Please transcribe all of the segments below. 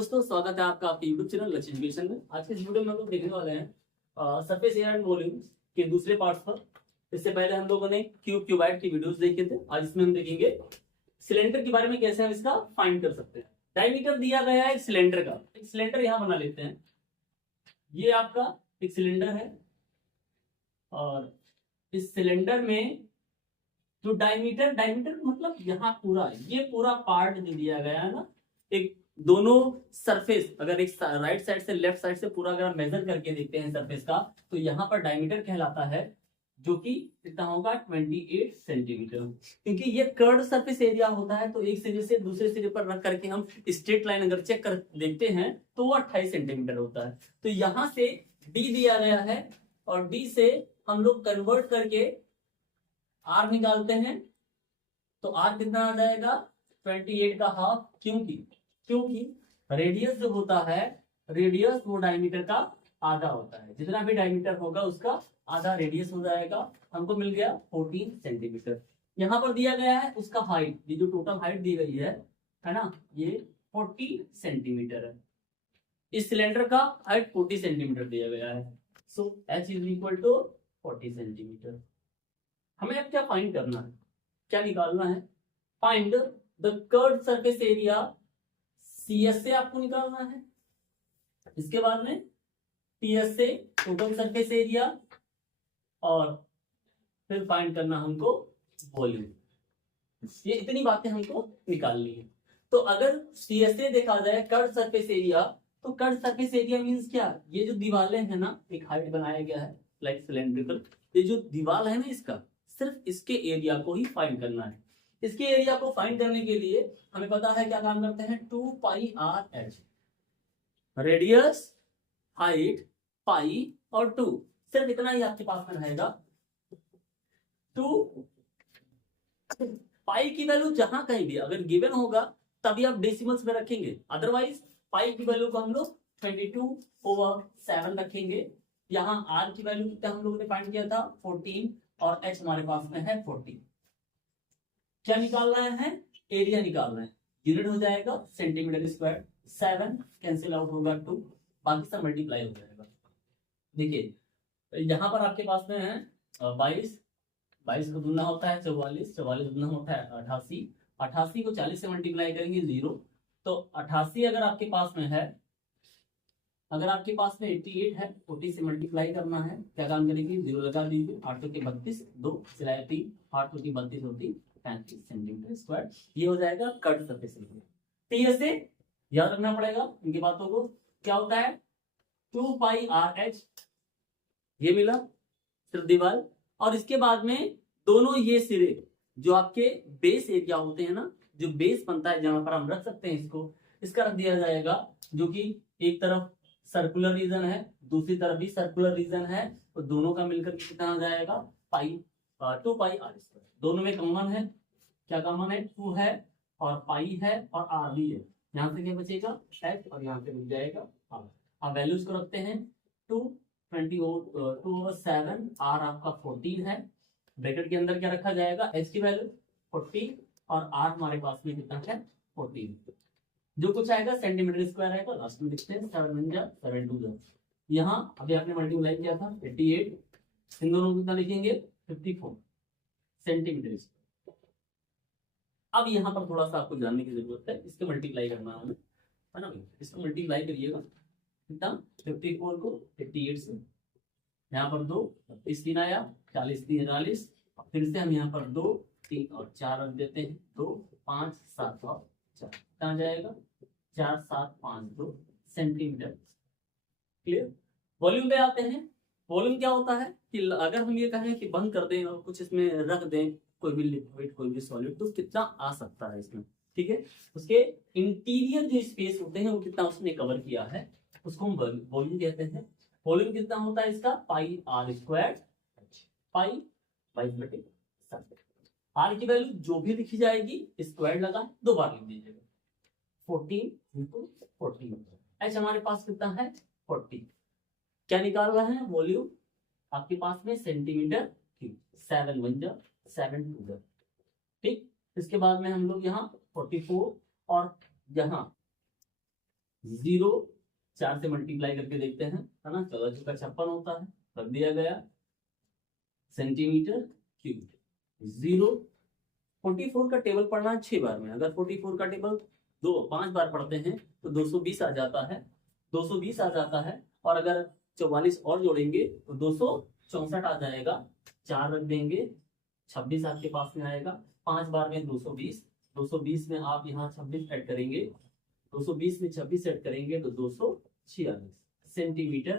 दोस्तों, स्वागत है आपका आपके YouTube चैनल लक्ष्य एजुकेशन में। आज के इस वीडियो में हम लोग देखने वाले हैं सरफेस एरिया एंड वॉल्यूम के दूसरे पार्ट्स पर। इससे पहले हम लोगों ने क्यूबाइड की वीडियोस देखे थे। आज इसमें हम देखेंगे सिलेंडर के बारे में, कैसे हम इसका फाइंड कर सकते हैं। डायमीटर दिया गया है सिलेंडर का। एक सिलेंडर यहाँ बना लेते हैं। ये आपका एक सिलेंडर है और इस सिलेंडर में जो डायमीटर मतलब यहाँ पूरा ये पूरा पार्ट जो दिया गया है ना, एक दोनों सरफेस, अगर एक राइट साइड से लेफ्ट साइड से पूरा अगर हम मेजर करके देखते हैं सरफेस का, तो यहाँ पर डायमीटर कहलाता है, जो कि कितना होगा 28 सेंटीमीटर। क्योंकि ये कर्व्ड सरफेस एरिया होता है, तो एक सिरे से दूसरे सिरे पर रख करके हम स्ट्रेट लाइन अगर चेक कर देखते हैं तो वो 28 सेंटीमीटर होता है। तो यहाँ से डी दिया गया है और डी से हम लोग कन्वर्ट करके आर निकालते हैं, तो आर कितना आ जाएगा 28 का हाफ। क्योंकि रेडियस जो होता है, रेडियस वो डायमीटर का आधा होता है। जितना भी डायमीटर होगा उसका आधा रेडियस हो जाएगा। हमको मिल गया 14 सेंटीमीटर। यहाँ पर दिया गया है उसका हाइट, ये जो टोटल हाइट दी गई है ना, ये 40 सेंटीमीटर है। इस सिलेंडर का हाइट 40 सेंटीमीटर दिया गया है। So h is equal to 40 centimetre. हमें अब क्या फाइंड करना है, क्या निकालना है? Find the curved surface area. CS से आपको निकालना है। इसके बाद में TS से टोटल सरफेस एरिया, और फिर फाइंड करना हमको वॉल्यूम। ये इतनी बातें हमको निकालनी है। तो अगर CS से देखा जाए कर्व्ड सरफेस एरिया, तो कर्व्ड सरफेस एरिया मींस क्या? ये जो दीवारें हैं ना, एक हाइट बनाया गया है लाइक सिलेंड्रिकल, ये जो दीवार है ना, इसका सिर्फ इसके एरिया को ही फाइंड करना है। इसके एरिया को फाइंड करने के लिए हमें पता है क्या काम करते हैं, 2 पाई आर एच। रेडियस, हाइट, पाई और 2, सिर्फ इतना ही आपके पास में रहेगा। 2 पाई की वैल्यू जहां कहीं भी अगर गिवन होगा तभी आप डेसिमल्स में रखेंगे, अदरवाइज पाई की वैल्यू को हम लोग 22/7 रखेंगे। यहाँ आर की वैल्यू कितना हम लोगों ने फाइंड किया था 14, और एच हमारे पास में है 40। क्या निकाल रहे हैं? एरिया निकाल रहे हैं। यूनिट हो जाएगा सेंटीमीटर स्क्वायर। 7 कैंसिल आउट होगा 2, बाकी सब मल्टीप्लाई हो जाएगा। देखिए यहाँ पर आपके पास में है 22 को गुना होता है 44 गुना होता है 88 88 को 40 से मल्टीप्लाई करेंगे 0। तो 88 अगर आपके पास में है, अगर आपके पास में 88 है, 40 से मल्टीप्लाई करना है, क्या काम करेंगे 0 लगा दीजिए। 8 के 32, 2 सिलाया 3, 8 की 32 होती 35 सेंटीमीटर स्क्वायर। ये हो जाएगा कर्व्ड सरफेस एरिया। TS से याद रखना पड़ेगा इनकी बातों को। क्या होता है 2 पाई आर एच, ये मिला सिर्फ दीवार। और इसके बाद में दोनों ये सिरे जो आपके बेस एरिया होते हैं ना, जो बेस बनता है जहां पर हम रख सकते हैं इसको, इसका रख दिया जाएगा, जो कि एक तरफ सर्कुलर रीजन है, दूसरी तरफ भी सर्कुलर रीजन है, तो दोनों का मिलकर कितना आ जाएगा 2 पाई आर स्क्वायर। दोनों में कॉमन है, क्या कॉमन है 2 है और पाई है और आर भी है। यहाँ से क्या बचेगा एच, और यहाँ से बच जाएगा आर। अब वैल्यूज को रखते हैं 2/7, आर आपका 14 है। ब्रैकेट के अंदर क्या रखा जाएगा, एच की वैल्यू 40 और आर हमारे पास में कितना है 14। जो कुछ आएगा सेंटीमीटर स्क्वायर आएगा। लास्ट में लिखते हैं 7 यहाँ अभी आपने मल्टीप्लाई किया था 88, इन दोनों को कितना लिखेंगे 54 सेंटीमीटर स्क्वायर। अब यहाँ पर थोड़ा सा आपको जानने की जरूरत है, इसको मल्टीप्लाई करना है ना। इसको मल्टीप्लाई करिएगा कितना 54 को 88 से, यहाँ पर 2 30 3 आया 40 3 40, फिर से हम यहाँ पर 2 3 और 4 रख देते हैं। 2 5 7 और 4 कितना जाएगा 4 7 5 2 सेंटीमीटर। क्लियर? वॉल्यूम पे आते हैं। वॉल्यूम क्या होता है कि अगर हम ये कहें कि बंद कर दें और कुछ इसमें रख दें, कोई भी लिक्विड कोई भी सॉलिड, तो कितना आ सकता है इसमें, ठीक है। उसके इंटीरियर जो स्पेस होते हैं वो कितना उसने कवर किया है, उसको हम वॉल्यूम कहते हैं। वॉल्यूम कितना होता है इसका पाई आर स्क्वायर, पाई 22/7। आर की वैल्यू जो भी लिखी जाएगी स्क्वायर लगा 2 बार लिख दीजिएगा, 14 × 14। एच हमारे पास कितना है 40। क्या निकाल रहे हैं वॉल्यूम आपके पास में सेंटीमीटर क्यूब। 7 1 7 2, ठीक। इसके बाद में हम लोग यहाँ 44 और यहाँ 0 4 से मल्टीप्लाई करके देखते हैं, है ना, 14×56 होता है, रख दिया गया सेंटीमीटर क्यूब। 0 44 का टेबल पढ़ना है 6 बार में, अगर 44 का टेबल 5 बार पढ़ते हैं तो 220 आ जाता है, 220 आ जाता है। और अगर 44 और जोड़ेंगे तो 264 आ जाएगा, 4 रख देंगे, 26 आपके पास में आएगा। 5 बार में 220, 220 में आप यहाँ 26 ऐड करेंगे, 220 में 26 ऐड करेंगे तो 246 सेंटीमीटर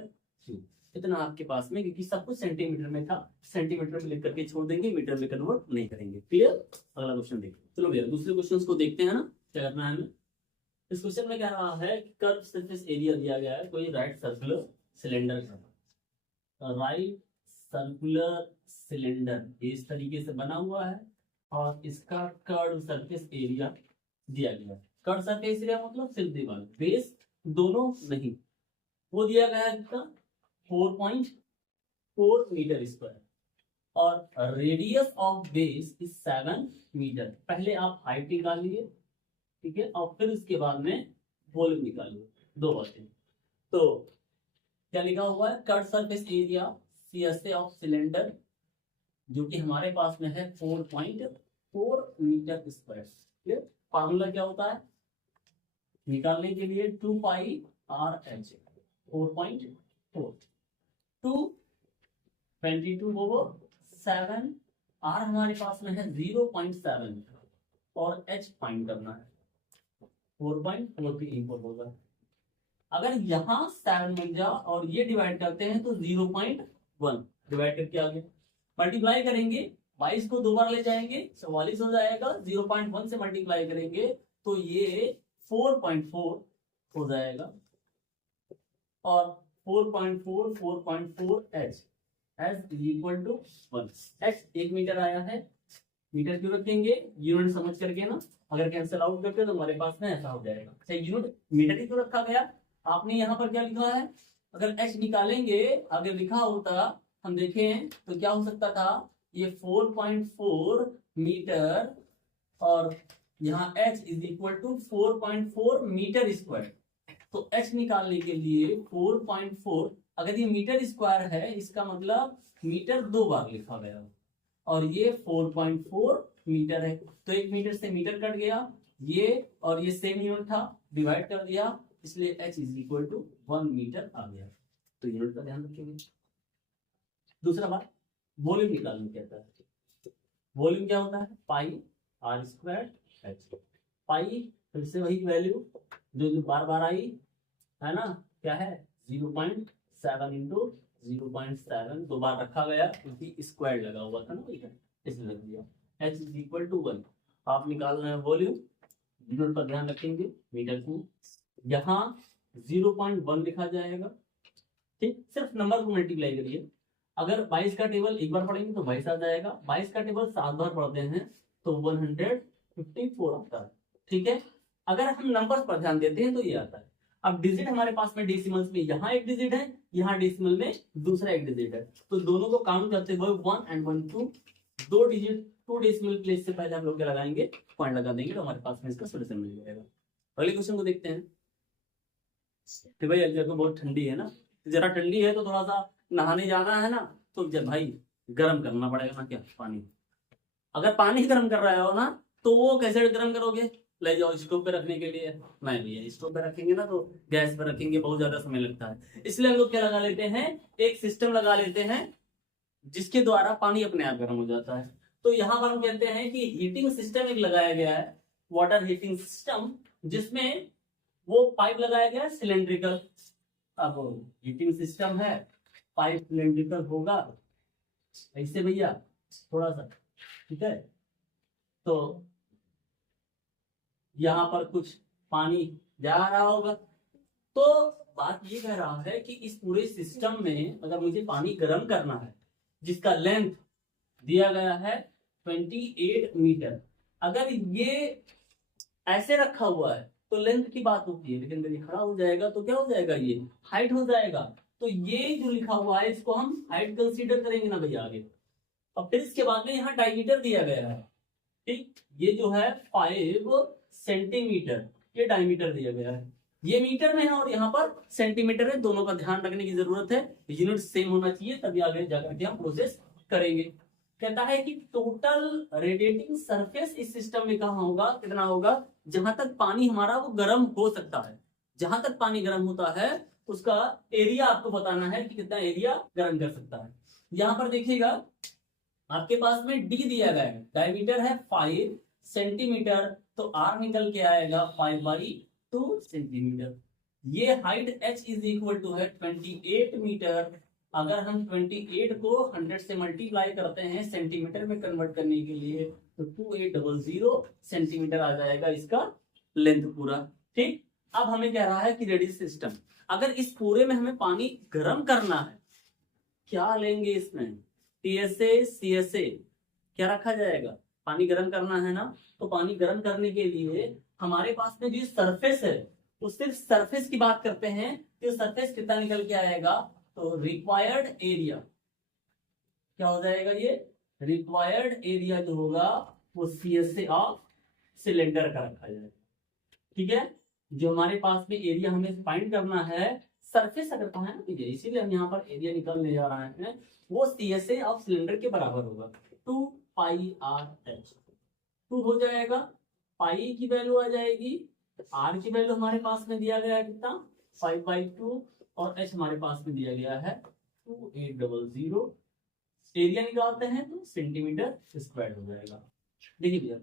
क्यूब। इतना आपके पास में, क्योंकि सब कुछ सेंटीमीटर में था, सेंटीमीटर में लिख करके छोड़ देंगे, मीटर में कन्वर्ट नहीं करेंगे। क्लियर? अगला क्वेश्चन देखिए। चलो भैया दूसरे क्वेश्चन को देखते हैं ना, क्या करना है हमें। इस क्वेश्चन में क्या रहा है, कर्व सरफेस एरिया दिया गया है, कोई राइट सर्कुलर सिलेंडर का, राइट सर्कुलर सिलेंडर इस तरीके से बना हुआ है और इसका कर्व सरफेस एरिया दिया गया है। कर्व सरफेस एरिया मतलब सिर्फ दीवार, बेस दोनों नहीं, वो दिया गया है इसका 4.4 मीटर स्क्वायर और radius of base is 7 metre. पहले आप हाइट निकालिए, ठीक है, और फिर उसके बाद में वॉल्यूम निकालिए, दो बातें। तो क्या लिखा हुआ है, cut surface area CSA of cylinder जो कि हमारे पास में है 4.4 मीटर स्क्वायर। क्लियर? फार्मूला क्या होता है निकालने के लिए, 2 पाई आर एच, 4.4 2 22/7, आर हमारे पास में है 0.7 और एच फाइंड करना है, 4.4 भी इक्वल होगा। अगर यहाँ 7 मिल जाए और ये डिवाइड करते हैं तो 0.1 डिवाइड करके आगे मल्टीप्लाई करेंगे, 22 को 2 बार ले जाएंगे 44 हो जाएगा, 0.1 से मल्टीप्लाई करेंगे तो ये 4.4 हो जाएगा और 4.4 H is equal to 1। H 1 metre आया है, मीटर क्यों रखेंगे, यूनिट समझ करके ना, अगर कैंसिल आउट करते तो हमारे पास में ऐसा हो जाएगा। अच्छा यूनिट मीटर ही तो रखा गया, आपने यहाँ पर क्या लिखा है, अगर एच निकालेंगे, अगर लिखा होता हम देखें तो क्या हो सकता था, ये 4.4 मीटर और यहाँ h is equal to 4.4 metre square. तो h निकालने के लिए 4.4, अगर ये मीटर स्क्वायर है इसका मतलब मीटर 2 बार लिखा गया और ये 4.4 मीटर है, तो 1 मीटर से मीटर कट गया, ये और ये सेम यूनिट था, डिवाइड कर दिया, इसलिए h is equal to 1 metre आ गया। तो यूनिट का ध्यान रखेंगे। दूसरा बात, वॉल्यूम निकालना कहता है। वॉल्यूम क्या होता है, पाई आर स्क्वायर एच। पाई फिर से वही वैल्यू जो बार बार आई है ना, क्या है 0.7 इंटू 0.7, 2 बार रखा गया क्योंकि स्क्वायर लगा हुआ था ना, इसलिए लग दिया। h is equal to 1। आप निकालना है वॉल्यूम, यूनिट पर ध्यान रखेंगे मीटर को, यहाँ 0.1 लिखा जाएगा, ठीक, सिर्फ नंबर को मल्टीप्लाई करिए। अगर 22 का टेबल एक बार पढ़ेंगे तो 22 आ जाएगा, 22 का टेबल 7 बार पढ़ते हैं तो 154 आता है, ठीक है। अगर हम नंबर्स पर ध्यान देते हैं तो ये आता है। अब डिजिट हमारे पास में डेसिमल्स में यहाँ एक डिजिट है, यहाँ डेसिमल में दूसरा एक डिजिट है, तो दोनों को काउंट करते हुए 1 and 1 2 दो डिजिट 2 डेसिमल प्लेस से पहले हम लोग क्या लगाएंगे, पॉइंट लगा देंगे, तो हमारे पास में इसका सोल्यूशन मिल जाएगा। अगले क्वेश्चन को देखते हैं। तो भाई अगर जगह बहुत ठंडी है ना, जरा ठंडी है तो थोड़ा सा नहाने जाना है ना, तो जब भाई गर्म करना पड़ेगा ना, क्या पानी, अगर पानी गर्म कर रहे हो ना तो वो कैसे गर्म करोगे, ले जाओ स्टोव पे रखने के लिए, नहीं भैया स्टोव पे रखेंगे ना तो गैस पे रखेंगे, बहुत ज्यादा समय लगता है, इसलिए हम लोग क्या लगा लेते हैं, एक सिस्टम लगा लेते हैं जिसके द्वारा पानी अपने आप गर्म हो जाता है। तो यहाँ पर हम कहते हैं कि हीटिंग सिस्टम एक लगाया गया है, वाटर हीटिंग सिस्टम, जिसमें वो पाइप लगाया गया है सिलेंड्रिकल। अब हीटिंग सिस्टम है, पाइप सिलेंड्रिकल होगा ऐसे भैया थोड़ा सा, ठीक है। तो यहाँ पर कुछ पानी जा रहा होगा, तो बात ये कह रहा है कि इस पूरे सिस्टम में अगर मुझे पानी गर्म करना है जिसका लेंथ दिया गया है 28 मीटर, अगर ये ऐसे रखा हुआ है तो लेंथ की बात होती है, लेकिन अगर ये खड़ा हो जाएगा तो क्या हो जाएगा, ये हाइट हो जाएगा। तो ये जो लिखा हुआ है इसको हम हाइट कंसीडर करेंगे ना भैया आगे। और फिर इसके बाद में यहाँ डायमीटर दिया गया है, ठीक, ये जो है 5 सेंटीमीटर ये डायमीटर दिया गया है। ये मीटर में है और यहाँ पर सेंटीमीटर है, दोनों का ध्यान रखने की जरूरत है, यूनिट सेम होना चाहिए, तभी आगे जाकर के हम प्रोसेस करेंगे। कहता है कि टोटल रेडिएटिंग सरफेस इस सिस्टम में कहाँ होगा, कितना होगा, जहां तक पानी हमारा वो गर्म हो सकता है, जहां तक पानी गर्म होता है उसका एरिया आपको बताना है कि कितना एरिया गर्म कर सकता है। यहाँ पर देखिएगा आपके पास में डी दिया गया है, डायमीटर है 5 सेंटीमीटर, तो आर निकल के आएगा 5/2 सेंटीमीटर। ये height h is equal to है 28 मीटर। अगर हम 28 को 100 से मल्टीप्लाई करते हैं सेंटीमीटर में कन्वर्ट करने के लिए, तो 2800 सेंटीमीटर आ जाएगा इसका लेंथ पूरा। ठीक, अब हमें कह रहा है कि रेडियस सिस्टम, अगर इस पूरे में हमें पानी गर्म करना है, क्या लेंगे इसमें, TSA CSA क्या रखा जाएगा, पानी गर्म करना है ना, तो पानी गर्म करने के लिए हमारे पास में जो सरफेस है वो सिर्फ सरफेस की बात करते हैं, तो सरफेस कितना निकल के आएगा, तो रिक्वायर्ड एरिया क्या हो जाएगा, ये रिक्वायर्ड एरिया जो होगा वो CSA ऑफ सिलेंडर का रखा जाएगा। ठीक है, जो हमारे पास में एरिया हमें फाइंड करना है, सरफेस अगर कहा है ना, इसीलिए हम यहाँ पर एरिया निकालने जा रहे हैं, वो CSA ऑफ सिलेंडर के बराबर होगा 2πRh। 2 हो जाएगा, पाई की वैल्यू आ जाएगी, आर की वैल्यू हमारे पास में दिया गया है कितना 5/2, और h हमारे पास में दिया गया है 2800। एरिया निकालते हैं तो सेंटीमीटर स्क्वायर हो जाएगा। देखिए भैया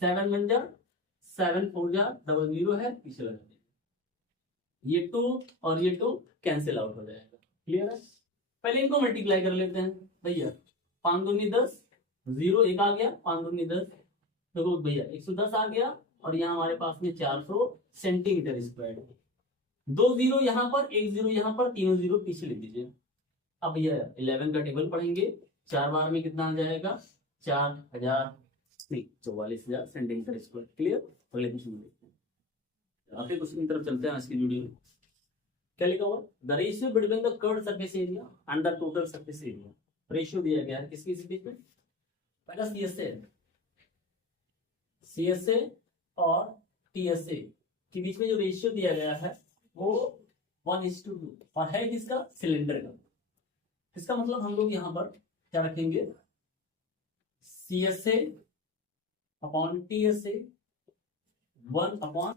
7 1 जा 7 4 जा 00 है, पीछे लगा देंगे, ये 2 और ये 2 कैंसिल आउट हो जाएगा। क्लियर है, पहले इनको मल्टीप्लाई कर लेते हैं भैया, 5 दूनी 10, 0 1 आ गया, 5 दूनी 10, देखो भैया 110 आ गया, और यहाँ हमारे पास में 400 सेंटीमीटर स्क्वायर। 2 0 यहाँ पर, 1 0 यहाँ पर, तीनों 0 पीछे लिख दीजिए। अब भैया 11 का टेबल पढ़ेंगे, 4 बार में कितना आ जाएगा, 44,000 सेंटीमीटर स्क्वायर। क्लियर, अगले क्वेश्चन में देखते हैं, अगले क्वेश्चन की तरफ चलते हैं आज की वीडियो में। क्या लिखा हुआ, the ratio between the curved surface area and the total surface area. Ratio दिया गया है किसके बीच में, पहला CSA और TSA के बीच में जो रेशियो दिया गया है वो 1:2 और है किसका, सिलेंडर का। इसका मतलब हम लोग यहाँ पर क्या रखेंगे, CSA अपॉन TSA 1/,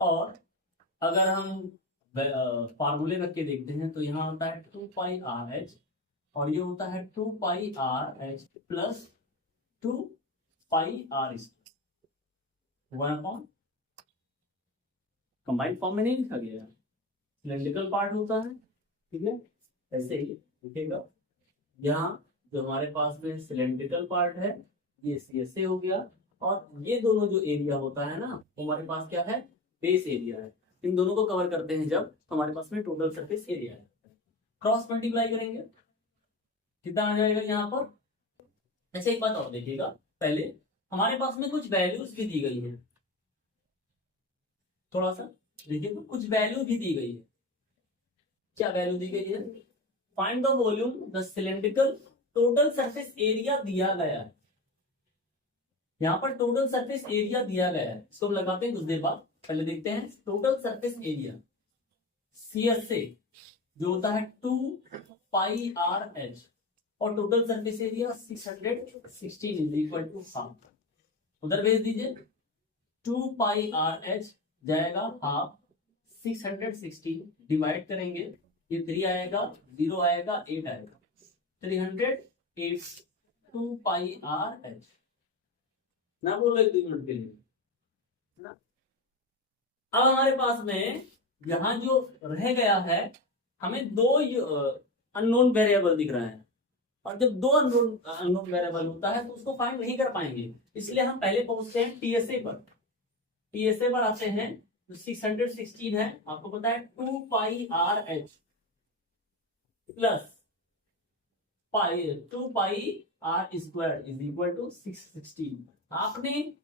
और अगर हम फार्मूले रख के देखते हैं तो यहाँ होता है 2πRh, और ये होता है 2πRh plus 2πr, 1/, combined form में नहीं लिखा गया है, सिलेंड्रिकल पार्ट होता है। ठीक है, ऐसे ही लिखेगा, यहाँ जो हमारे पास में सिलेंड्रिकल पार्ट है ये CSA हो गया, और ये दोनों जो एरिया होता है ना वो हमारे पास क्या है, बेस एरिया है। इन दोनों को कवर करते हैं जब, तो हमारे पास में टोटल सरफेस एरिया है। क्रॉस मल्टीप्लाई करेंगे कितना आ जाएगा यहाँ पर। ऐसे एक बात और देखिएगा, पहले हमारे पास में कुछ वैल्यूज भी दी गई है, थोड़ा सा देखिए, कुछ वैल्यू भी दी गई है। क्या वैल्यू दी गई है, find the volume the cylindrical total surface area दिया गया है। यहाँ पर टोटल सरफेस एरिया दिया गया है, इसको हम लगाते हैं कुछ देर बाद। पहले देखते हैं टोटल सरफेस एरिया CSA जो होता है 2πRh, और total surface area 616 is equal to half. उधर भेज दीजिए, 2πRh जाएगा हाफ, 616 डिवाइड करेंगे, ये 3 आएगा, 0 आएगा, 8 आएगा, 308 2πRh ना, बोलो 1 मिनट के लिए ना। अब हमारे पास में यहाँ जो रह गया है, हमें 2 अननोन वेरिएबल दिख रहे हैं, और जब 2 अननोन वेरिएबल होता है तो उसको फाइंड नहीं कर पाएंगे, इसलिए हम पहले पहुंचते हैं TSA पर। TSA पर आते हैं तो 616 है, आपको पता है 2πRh plus 2πr square is equal to 616। आपने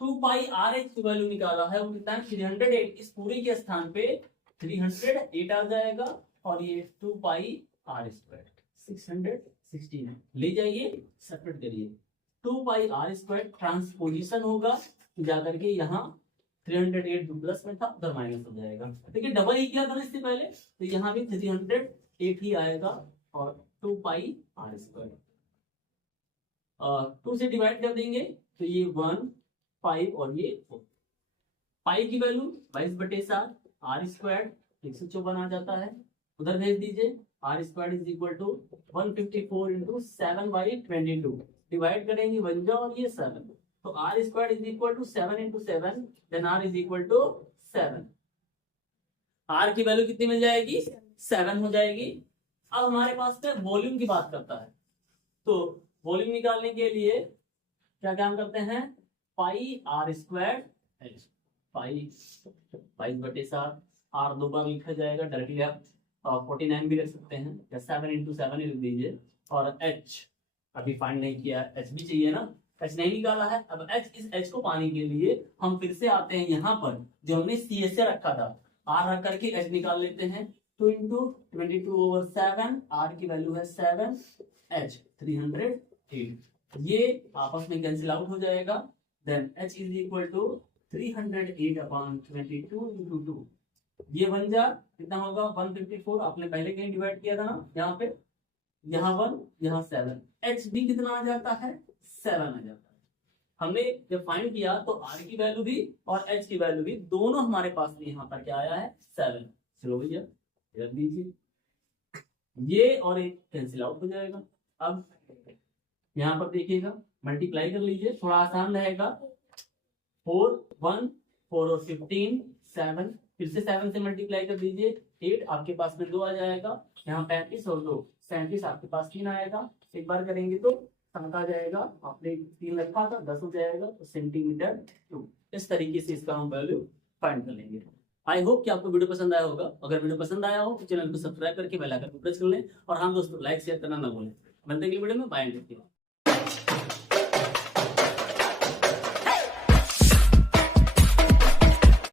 2πRh की वैल्यू निकाला है, वो कितना है 308, इस पूरी के स्थान पे 308 आ जाएगा, और ये 2πr स्क्वायर 616 ले जाइए, सेपरेट करिए, 2πr स्क्वायर ट्रांसपोजिशन होगा, जाकर के यहाँ 308 जो प्लस में था उधर माइनस हो जाएगा। देखिए डबल ही किया था ना इससे पहले, तो यहाँ भी 308 ही आएगा और 2 पाई आर स्क्वायर 2 से डिवाइड कर देंगे तो ये 1 5 और ये 4। पाई की वैल्यू 22/7 आर स्क्वायर 154 आ जाता है, उधर भेज दीजिए। R square is equal to 154 into 7/22 divide करेंगे 1 जा और ये 7, तो R square is equal to 7 into 7 then R is equal to 7। आर की वैल्यू कितनी मिल जाएगी? 7 हो जाएगी। अब हमारे पास में वॉल्यूम की बात करता है, तो वॉल्यूम निकालने के लिए क्या काम करते हैं? Pi R square H, pi 22/7 R 2 बार लिखा जाएगा, डायरेक्टली आप 49 भी रख सकते हैं या 7 इंटू 7 ही लिख दीजिए। और एच अभी फाइंड नहीं किया, एच भी चाहिए ना, एच नहीं निकाला है। अब एच, इस एच को पाने के लिए हम फिर से आते हैं यहाँ पर जो हमने सी एस से रखा था, आर रख करके एच निकाल लेते हैं। 2 इंटू 22/7 आर की वैल्यू है 7, एच 308, ये आपस में कैंसिल आउट हो जाएगा। Then H is equal to 308/22 into 2, ये बन जा कितना होगा? 154। आपने पहले कहीं डिवाइड किया था ना, यहाँ पे, यहाँ 1 यहाँ 7, एच भी कितना आ जाता है? 7 आ जाता है। हमने जब फाइंड किया तो आर की वैल्यू भी और एच की वैल्यू भी दोनों हमारे पास में यहाँ पर क्या आया है? 7। चलो भैया रख दीजिए, ये और एक कैंसिल आउट हो जाएगा। अब यहाँ पर देखिएगा, मल्टीप्लाई कर लीजिए, थोड़ा आसान रहेगा। 4 1 4 और 15 7, फिर से 7 से मल्टीप्लाई कर दीजिए, 8 आपके पास में 2 आ जाएगा, यहाँ 35 और 2 37 आपके पास 3 आएगा। एक बार करेंगे तो 7 आ जाएगा, आपने 3 रखा था 10 हो जाएगा, तो सेंटीमीटर क्यूब। इस तरीके से इसका हम वैल्यू फाइंड कर लेंगे। आई होप कि आपको वीडियो पसंद आया होगा। अगर वीडियो पसंद आया हो तो चैनल को सब्सक्राइब करके बेल आइकन को प्रेस कर लें, और हम दोस्तों लाइक शेयर करना ना भूलें। मिलते हैं अगली वीडियो में, बाय।